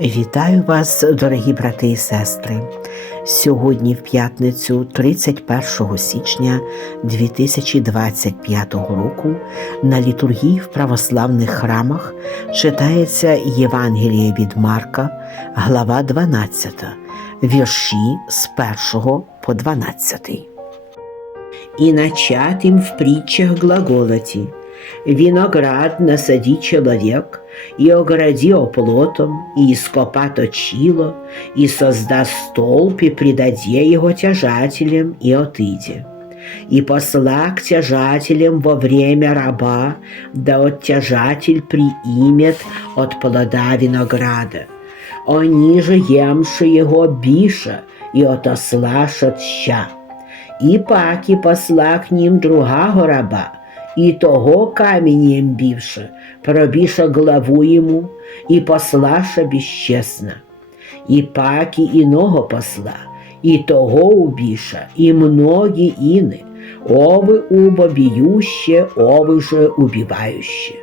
Вітаю вас, дорогі брати і сестри. Сьогодні, в п'ятницю, 31 січня 2025 року, на літургії в православних храмах читається Євангеліє від Марка, глава 12, вірші з 1 по 12. И начат им в притчах глаголоти. Виноград насади человек, и огради оплотом, и ископа точило, и созда столб, и предаде его тяжателям, и отыде. И посла к тяжателям во время раба, да оттяжатель приимет от плода винограда. Они же емши его биша, и отослашат ща. І паки посла к ним другого раба, і того каменем бивша, пробиша главу ему, і послаша бесчестно. І паки іного посла, і того убиша, і многі іни, овы убо бьюще, овы же убивающе.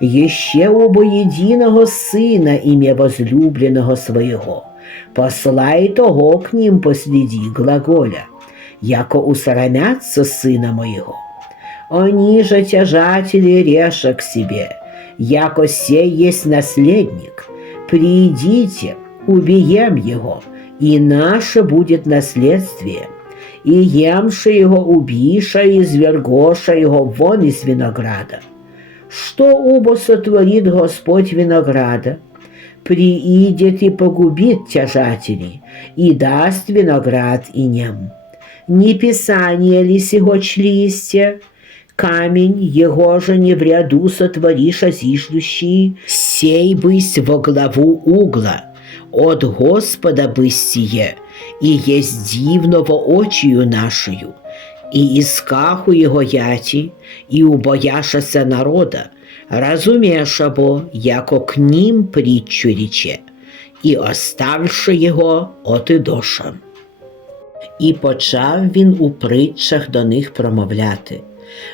Еще оба единого сына имя возлюбленного своего, посла и того к ним последи глаголя, яко усрамятся сына моего. Они же тяжатели реша к себе, яко сей есть наследник. Придите, убием его, и наше будет наследствие. И емша его убиша, и извергоша его вон из винограда. Что убо сотворит Господь винограда? Приидет и погубит тяжателей, и даст виноград и нем. Не писание ли сего члисте? Камень его же не в ряду сотвориша зиждущий, сей бысь во главу угла, от Господа бысь сие, и есть дивного очию нашою, и искаху его яти, и убояшася народа, разумеша бо, яко к ним притчу рече, і оставши його от Ідоша. І почав він у притчах до них промовляти.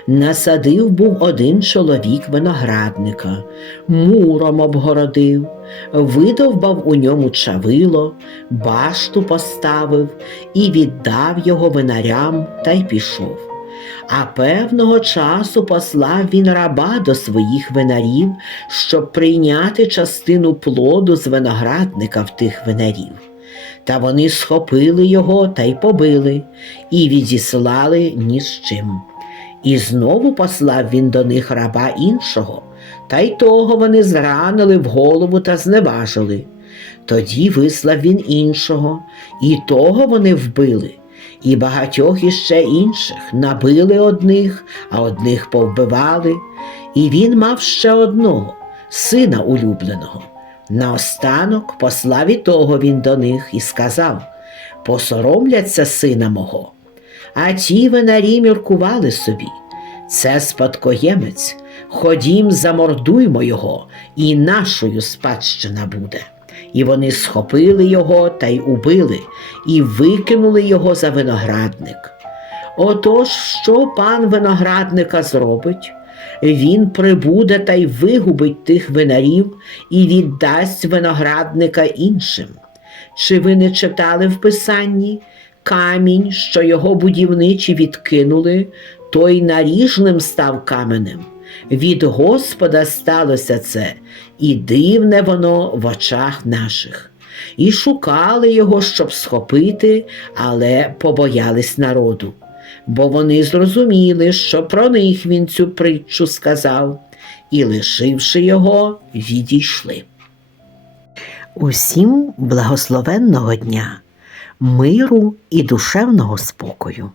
Насадив був один чоловік виноградника, муром обгородив, видовбав у ньому чавило, башту поставив і віддав його винарям та й пішов. А певного часу послав він раба до своїх винарів, щоб прийняти частину плоду з виноградника в тих винарів. Та вони схопили його та й побили, і відіслали ні з чим. І знову послав він до них раба іншого, та й того вони зранили в голову та зневажили. Тоді вислав він іншого, і того вони вбили, і багатьох іще інших набили одних, а одних повбивали, і він мав ще одного, сина улюбленого. Наостанок послав і того він до них і сказав посоромляться сина мого. А ті винарі міркували собі. Це спадкоємець, ходім, замордуймо його, і нашою спадщина буде. І вони схопили його та й убили, і викинули його за виноградник. Отож, що пан виноградника зробить? Він прибуде та й вигубить тих винарів і віддасть виноградника іншим. Чи ви не читали в Писанні камінь, що його будівничі відкинули, той наріжним став каменем? Від Господа сталося це, і дивне воно в очах наших. І шукали його, щоб схопити, але побоялись народу. Бо вони зрозуміли, що про них він цю притчу сказав, і, лишивши його, відійшли. Усім благословенного дня, миру і душевного спокою.